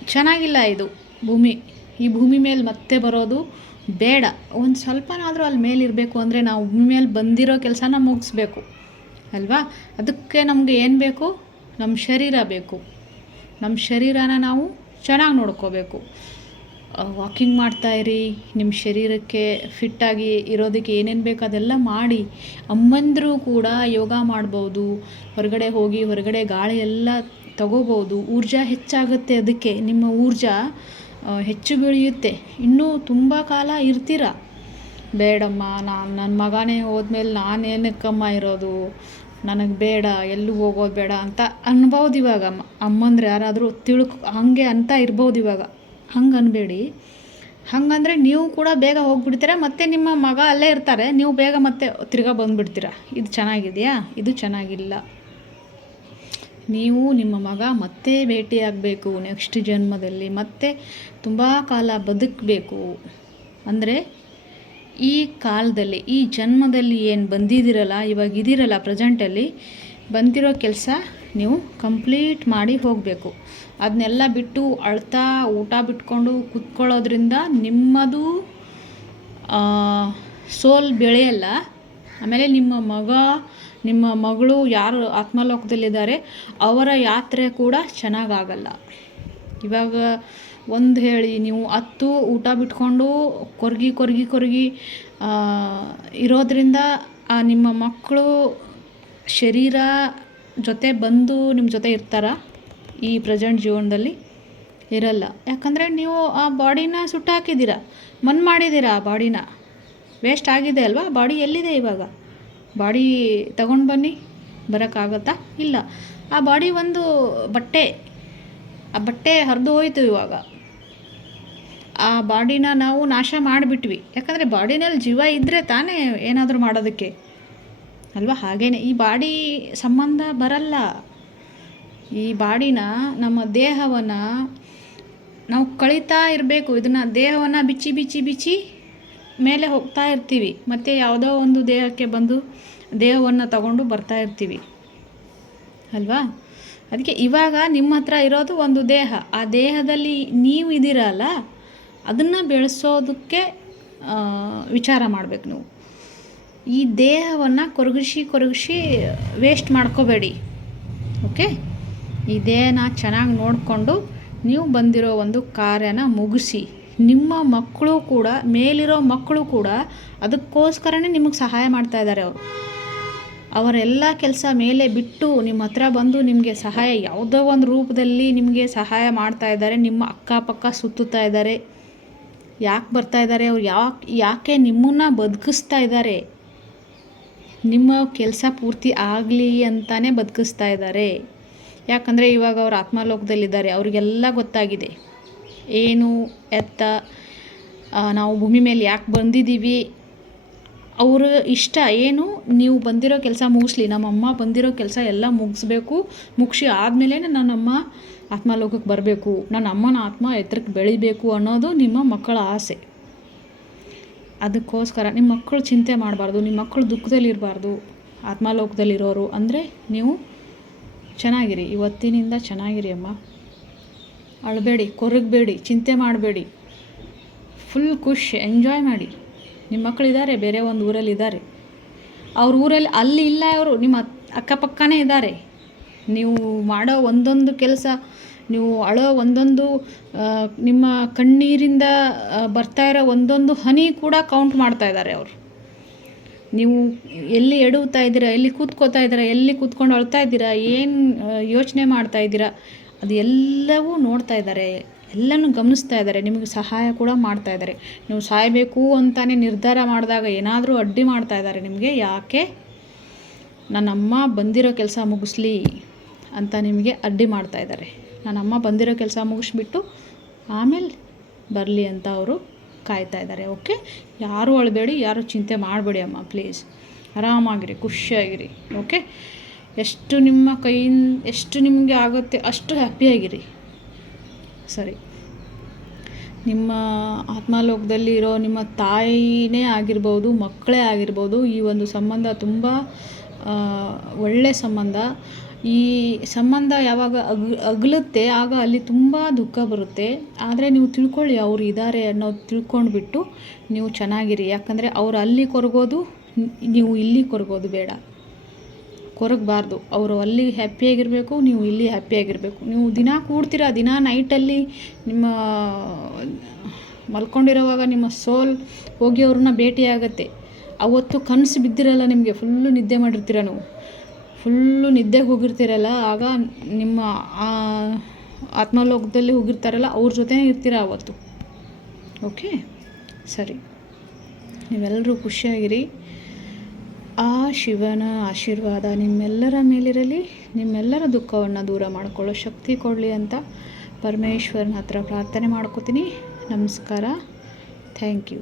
ಚೆನ್ನಾಗಿಲ್ಲ ಇದು ಭೂಮಿ. ಈ ಭೂಮಿ ಮೇಲೆ ಮತ್ತೆ ಬರೋದು ಬೇಡ. ಒಂದು ಸ್ವಲ್ಪನಾದರೂ ಅಲ್ಲಿ ಮೇಲಿರಬೇಕು ಅಂದರೆ ನಾವು ಭೂಮಿ ಮೇಲೆ ಬಂದಿರೋ ಕೆಲಸನ ಮುಗಿಸ್ಬೇಕು. ಅಲ್ವಾ? ಅದಕ್ಕೆ ನಮಗೆ ಏನು ಬೇಕು? ನಮ್ಮ ಶರೀರ ಬೇಕು. ನಮ್ಮ ಶರೀರನ ನಾವು ಚೆನ್ನಾಗಿ ನೋಡ್ಕೋಬೇಕು. ವಾಕಿಂಗ್ ಮಾಡ್ತಾ ಇರಿ ನಿಮ್ಮ ಶರೀರಕ್ಕೆ ಫಿಟ್ಟಾಗಿ ಇರೋದಕ್ಕೆ ಏನೇನು ಬೇಕು ಅದೆಲ್ಲ ಮಾಡಿ, ಅಮ್ಮಂದಿರು ಕೂಡ ಯೋಗ ಮಾಡ್ಬೋದು, ಹೊರಗಡೆ ಹೋಗಿ ಹೊರಗಡೆ ಗಾಳಿ ಎಲ್ಲ ತಗೋಬೋದು, ಊರ್ಜಾ ಹೆಚ್ಚಾಗುತ್ತೆ ಅದಕ್ಕೆ, ನಿಮ್ಮ ಊರ್ಜಾ ಹೆಚ್ಚು ಬೆಳೆಯುತ್ತೆ. ಇನ್ನೂ ತುಂಬ ಕಾಲ ಇರ್ತೀರ? ಬೇಡಮ್ಮ, ನಾನು ನನ್ನ ಮಗನೇ ಹೋದ್ಮೇಲೆ ನಾನೇನಕ್ಕಮ್ಮ ಇರೋದು? ನನಗೆ ಬೇಡ, ಎಲ್ಲೂ ಹೋಗೋದು ಬೇಡ ಅಂತ ಅನ್ಬೋದು ಇವಾಗ. ಅಮ್ಮಂದ್ರೆ ಯಾರಾದರೂ ತಿಳ್ಕೊ, ಹಾಗೆ ಅಂತ ಇರ್ಬೋದು ಇವಾಗ. ಹಂಗೆ ಅನ್ಬೇಡಿ. ಹಂಗಂದರೆ ನೀವು ಕೂಡ ಬೇಗ ಹೋಗ್ಬಿಡ್ತೀರಾ, ಮತ್ತು ನಿಮ್ಮ ಮಗ ಅಲ್ಲೇ ಇರ್ತಾರೆ, ನೀವು ಬೇಗ ಮತ್ತೆ ತಿರ್ಗಾ ಬಂದುಬಿಡ್ತೀರ. ಇದು ಚೆನ್ನಾಗಿದೆಯಾ? ಇದು ಚೆನ್ನಾಗಿಲ್ಲ. ನೀವು ನಿಮ್ಮ ಮಗ ಮತ್ತೆ ಭೇಟಿಯಾಗಬೇಕು ನೆಕ್ಸ್ಟ್ ಜನ್ಮದಲ್ಲಿ, ಮತ್ತೆ ತುಂಬ ಕಾಲ ಬದುಕಬೇಕು. ಅಂದರೆ ಈ ಕಾಲದಲ್ಲಿ, ಈ ಜನ್ಮದಲ್ಲಿ ಏನು ಬಂದಿದ್ದೀರಲ್ಲ ಇವಾಗ ಇದ್ದೀರಲ್ಲ ಪ್ರೆಸೆಂಟಲ್ಲಿ, ಬಂದಿರೋ ಕೆಲಸ ನೀವು ಕಂಪ್ಲೀಟ್ ಮಾಡಿ ಹೋಗಬೇಕು. ಅದನ್ನೆಲ್ಲ ಬಿಟ್ಟು ಅಳ್ತಾ ಊಟ ಬಿಟ್ಕೊಂಡು ಕುತ್ಕೊಳ್ಳೋದ್ರಿಂದ ನಿಮ್ಮದು ಸೋಲ್ ಬೆಳೆಯಲ್ಲ. ಆಮೇಲೆ ನಿಮ್ಮ ಮಗ, ನಿಮ್ಮ ಮಗಳು ಯಾರು ಆತ್ಮಲೋಕದಲ್ಲಿದ್ದಾರೆ, ಅವರ ಯಾತ್ರೆ ಕೂಡ ಚೆನ್ನಾಗಾಗಲ್ಲ. ಇವಾಗ ಒಂದು ಹೇಳಿ, ನೀವು ಹತ್ತು ಊಟ ಬಿಟ್ಕೊಂಡು ಕೊರಗಿ ಕೊರಗಿ ಕೊರಗಿ ಇರೋದರಿಂದ, ಆ, ನಿಮ್ಮ ಮಕ್ಕಳು ಶರೀರ ಜೊತೆ ಬಂದು ನಿಮ್ಮ ಜೊತೆ ಇರ್ತಾರ? ಈ ಪ್ರೆಸೆಂಟ್ ಜೀವನದಲ್ಲಿ ಇರಲ್ಲ. ಯಾಕಂದರೆ ನೀವು ಆ ಬಾಡಿನ ಸುಟ್ಟಾಕಿದ್ದೀರ ಮನ್ ಮಾಡಿದ್ದೀರ ಆ ಬಾಡಿನ? ವೇಸ್ಟ್ ಆಗಿದೆ ಅಲ್ವಾ? ಬಾಡಿ ಎಲ್ಲಿದೆ ಇವಾಗ? ಬಾಡಿ ತಗೊಂಡು ಬನ್ನಿ, ಬರೋಕ್ಕಾಗತ್ತಾ? ಇಲ್ಲ. ಆ ಬಾಡಿ ಒಂದು ಬಟ್ಟೆ, ಆ ಬಟ್ಟೆ ಹರಿದು ಹೋಯ್ತು ಇವಾಗ. ಆ ಬಾಡಿನ ನಾವು ನಾಶ ಮಾಡಿಬಿಟ್ವಿ. ಯಾಕಂದರೆ ಬಾಡಿನಲ್ಲಿ ಜೀವ ಇದ್ದರೆ ತಾನೇ ಏನಾದರೂ ಮಾಡೋದಕ್ಕೆ. ಅಲ್ವಾ? ಹಾಗೇನೆ ಈ ಬಾಡಿ ಸಂಬಂಧ ಬರಲ್ಲ. ಈ ಬಾಡಿನ ನಮ್ಮ ದೇಹವನ್ನು ನಾವು ಕಳೀತಾ ಇರಬೇಕು. ಇದನ್ನು ದೇಹವನ್ನು ಬಿಚ್ಚಿ ಬಿಚ್ಚಿ ಬಿಚ್ಚಿ ಮೇಲೆ ಹೋಗ್ತಾ ಇರ್ತೀವಿ. ಮತ್ತು ಯಾವುದೋ ಒಂದು ದೇಹಕ್ಕೆ ಬಂದು ದೇಹವನ್ನು ತಗೊಂಡು ಬರ್ತಾ ಇರ್ತೀವಿ. ಅಲ್ವಾ? ಅದಕ್ಕೆ ಇವಾಗ ನಿಮ್ಮ ಹತ್ರ ಇರೋದು ಒಂದು ದೇಹ. ಆ ದೇಹದಲ್ಲಿ ನೀವು ಇದ್ದೀರಲ್ಲ ಅದನ್ನು ಬೆಳೆಸೋದಕ್ಕೆ ವಿಚಾರ ಮಾಡಬೇಕು ನೀವು. ಈ ದೇಹವನ್ನು ಕೊರಗಿಸಿ ಕೊರಗಿಸಿ ವೇಸ್ಟ್ ಮಾಡ್ಕೋಬೇಡಿ. ಓಕೆ ಈ ದೇಹನ ಚೆನ್ನಾಗಿ ನೋಡಿಕೊಂಡು ನೀವು ಬಂದಿರೋ ಒಂದು ಕಾರ್ಯನ ಮುಗಿಸಿ, ನಿಮ್ಮ ಮಕ್ಕಳು ಕೂಡ, ಮೇಲಿರೋ ಮಕ್ಕಳು ಕೂಡ ಅದಕ್ಕೋಸ್ಕರನೇ ನಿಮಗೆ ಸಹಾಯ ಮಾಡ್ತಾ ಇದ್ದಾರೆ ಅವರು. ಅವರೆಲ್ಲ ಕೆಲಸ ಮೇಲೆ ಬಿಟ್ಟು ನಿಮ್ಮ ಹತ್ರ ಬಂದು ನಿಮಗೆ ಸಹಾಯ ಯಾವುದೋ ಒಂದು ರೂಪದಲ್ಲಿ ನಿಮಗೆ ಸಹಾಯ ಮಾಡ್ತಾ ಇದ್ದಾರೆ, ನಿಮ್ಮ ಅಕ್ಕಪಕ್ಕ ಸುತ್ತುತ್ತಾ ಇದ್ದಾರೆ. ಯಾಕೆ ಬರ್ತಾ ಇದ್ದಾರೆ ಅವ್ರು ಯಾಕೆ ಯಾಕೆ ನಿಮ್ಮನ್ನು ಬದುಕಿಸ್ತಾ ಇದ್ದಾರೆ ನಿಮ್ಮ ಕೆಲಸ ಪೂರ್ತಿ ಆಗಲಿ ಅಂತಲೇ ಬದುಕಿಸ್ತಾ ಇದ್ದಾರೆ ಯಾಕಂದರೆ ಇವಾಗ ಅವ್ರು ಆತ್ಮಲೋಕದಲ್ಲಿದ್ದಾರೆ. ಅವರಿಗೆಲ್ಲ ಗೊತ್ತಾಗಿದೆ. ಏನು, ಎತ್ತ ನಾವು ಭೂಮಿ ಮೇಲೆ ಯಾಕೆ ಬಂದಿದ್ದೀವಿ? ಅವರು ಇಷ್ಟ ಏನು? ನೀವು ಬಂದಿರೋ ಕೆಲಸ ಮುಗಿಸ್ಲಿ. ನಮ್ಮಮ್ಮ ಬಂದಿರೋ ಕೆಲಸ ಎಲ್ಲ ಮುಗಿಸ್ಬೇಕು. ಮುಗಿಸಿ ಆದಮೇಲೆ ನನ್ನಮ್ಮ ಆತ್ಮಲೋಕಕ್ಕೆ ಬರಬೇಕು, ನನ್ನ ಅಮ್ಮನ ಆತ್ಮ ಎತ್ತರಕ್ಕೆ ಬೆಳಿಬೇಕು ಅನ್ನೋದು ನಿಮ್ಮ ಮಕ್ಕಳ ಆಸೆ. ಅದಕ್ಕೋಸ್ಕರ ನಿಮ್ಮ ಮಕ್ಕಳು ಚಿಂತೆ ಮಾಡಬಾರ್ದು, ನಿಮ್ಮ ಮಕ್ಕಳು ದುಃಖದಲ್ಲಿರಬಾರ್ದು, ಆತ್ಮಲೋಕದಲ್ಲಿರೋರು. ಅಂದರೆ ನೀವು ಚೆನ್ನಾಗಿರಿ, ಇವತ್ತಿನಿಂದ ಚೆನ್ನಾಗಿರಿ ಅಮ್ಮ. ಅಳಬೇಡಿ, ಕೊರಗಬೇಡಿ, ಚಿಂತೆ ಮಾಡಬೇಡಿ. ಫುಲ್ ಖುಷ್, ಎಂಜಾಯ್ ಮಾಡಿ. ನಿಮ್ಮ ಮಕ್ಕಳಿದ್ದಾರೆ ಬೇರೆ ಒಂದು ಊರಲ್ಲಿದ್ದಾರೆ ಅವ್ರ ಊರಲ್ಲಿ ಅಲ್ಲಿ ಇಲ್ಲ, ಅವರು ನಿಮ್ಮ ಅಕ್ಕಪಕ್ಕನೇ ಇದ್ದಾರೆ ನೀವು ಮಾಡೋ ಒಂದೊಂದು ಕೆಲಸ ನೀವು ಅಳೋ ಒಂದೊಂದು ನಿಮ್ಮ ಕಣ್ಣೀರಿಂದ ಬರ್ತಾ ಇರೋ ಒಂದೊಂದು ಹನಿ ಕೂಡ ಕೌಂಟ್ ಮಾಡ್ತಾ ಇದ್ದಾರೆ ಅವರು. ನೀವು ಎಲ್ಲಿ ಎಡುತ್ತಾ ಇದ್ದೀರಾ, ಎಲ್ಲಿ ಕೂತ್ಕೋತಾ ಇದ್ದೀರಾ, ಎಲ್ಲಿ ಕೂತ್ಕೊಂಡು ಅಳ್ತಾ ಇದ್ದೀರಾ, ಏನು ಯೋಚನೆ ಮಾಡ್ತಾ ಇದ್ದೀರಾ, ಅದು ಎಲ್ಲವೂ ನೋಡ್ತಾ ಇದ್ದಾರೆ. ಎಲ್ಲನೂ ಗಮನಿಸ್ತಾ ಇದ್ದಾರೆ, ನಿಮಗೆ ಸಹಾಯ ಕೂಡ ಮಾಡ್ತಾ ಇದ್ದಾರೆ. ನೀವು ಸಾಯಬೇಕು ಅಂತಾನೆ ನಿರ್ಧಾರ ಮಾಡಿದಾಗ ಏನಾದರೂ ಅಡ್ಡಿ ಮಾಡ್ತಾ ಇದ್ದಾರೆ ನಿಮಗೆ, ಯಾಕೆ? ನನ್ನಮ್ಮ ಬಂದಿರೋ ಕೆಲಸ ಮುಗಿಸ್ಲಿ ಅಂತ ನಿಮಗೆ ಅಡ್ಡಿ ಮಾಡ್ತಾ ಇದ್ದಾರೆ. ನನ್ನಮ್ಮ ಬಂದಿರೋ ಕೆಲಸ ಮುಗಿಸ್ಬಿಟ್ಟು ಆಮೇಲೆ ಬರಲಿ ಅಂತ ಅವರು ಕಾಯ್ತಾ ಇದ್ದಾರೆ, ಓಕೆ? ಯಾರೂ ಅಳಬೇಡಿ, ಯಾರೂ ಚಿಂತೆ ಮಾಡಬೇಡಿ ಅಮ್ಮ, ಪ್ಲೀಸ್. ಆರಾಮಾಗಿರಿ, ಖುಷಿಯಾಗಿರಿ, ಓಕೆ? ಎಷ್ಟು ನಿಮ್ಮ ಕೈಯಿಂದ, ಎಷ್ಟು ನಿಮಗೆ ಆಗುತ್ತೆ ಅಷ್ಟು ಹ್ಯಾಪಿಯಾಗಿರಿ ಸರಿ. ನಿಮ್ಮ ಆತ್ಮಲೋಕದಲ್ಲಿ ಇರೋ ನಿಮ್ಮ ತಾಯಿನೇ ಆಗಿರ್ಬೋದು, ಮಕ್ಕಳೇ ಆಗಿರ್ಬೋದು, ಈ ಒಂದು ಸಂಬಂಧ ತುಂಬ ಒಳ್ಳೆಯ ಸಂಬಂಧ. ಈ ಸಂಬಂಧ ಯಾವಾಗ ಅಗ್, ಅಗಲುತ್ತೆ, ಆಗ ಅಲ್ಲಿ ತುಂಬ ದುಃಖ ಬರುತ್ತೆ. ಆದರೆ ನೀವು ತಿಳ್ಕೊಳ್ಳಿ, ಅವರು ಇದ್ದಾರೆ ಅನ್ನೋದು ತಿಳ್ಕೊಂಡ್ಬಿಟ್ಟು ನೀವು ಚೆನ್ನಾಗಿರಿ. ಯಾಕಂದರೆ ಅವ್ರು ಅಲ್ಲಿ ಕೊರಗೋದು, ನೀವು ಇಲ್ಲಿ ಕೊರಗೋದು ಬೇಡ. ಕೊರಗಬಾರ್ದು. ಅವರು ಅಲ್ಲಿ ಹ್ಯಾಪಿಯಾಗಿರಬೇಕು ನೀವು ಇಲ್ಲಿ ಹ್ಯಾಪಿಯಾಗಿರಬೇಕು ನೀವು ದಿನ ಕೂಡ್ತೀರ, ದಿನ ನೈಟಲ್ಲಿ ನಿಮ್ಮ ಮಲ್ಕೊಂಡಿರೋವಾಗ ನಿಮ್ಮ ಸೋಲ್ ಹೋಗಿ ಅವ್ರನ್ನ ಭೇಟಿಯಾಗತ್ತೆ. ಅವತ್ತು ಕನಸು ಬಿದ್ದಿರಲ್ಲ ನಿಮಗೆ ಫುಲ್ಲು ನಿದ್ದೆ ಮಾಡಿರ್ತೀರ ನೀವು? ಫುಲ್ಲು ನಿದ್ದೆಗೆ ಹೋಗಿರ್ತೀರಲ್ಲ, ಆಗ ನಿಮ್ಮ ಆತ್ಮಲೋಕದಲ್ಲಿ ಹೋಗಿರ್ತಾರಲ್ಲ, ಅವ್ರ ಜೊತೆನೇ ಇರ್ತೀರ ಅವತ್ತು? ಓಕೆ ಸರಿ. ನೀವೆಲ್ಲರೂ ಖುಷಿಯಾಗಿರಿ. ಆ ಶಿವನ ಆಶೀರ್ವಾದ ನಿಮ್ಮೆಲ್ಲರ ಮೇಲಿರಲಿ, ನಿಮ್ಮೆಲ್ಲರ ದುಃಖವನ್ನು ದೂರ ಮಾಡಿಕೊಳ್ಳೋ ಶಕ್ತಿ ಕೊಡಲಿ ಅಂತ ಪರಮೇಶ್ವರನ ಹತ್ರ ಪ್ರಾರ್ಥನೆ ಮಾಡ್ಕೋತೀನಿ. ನಮಸ್ಕಾರ. Thank you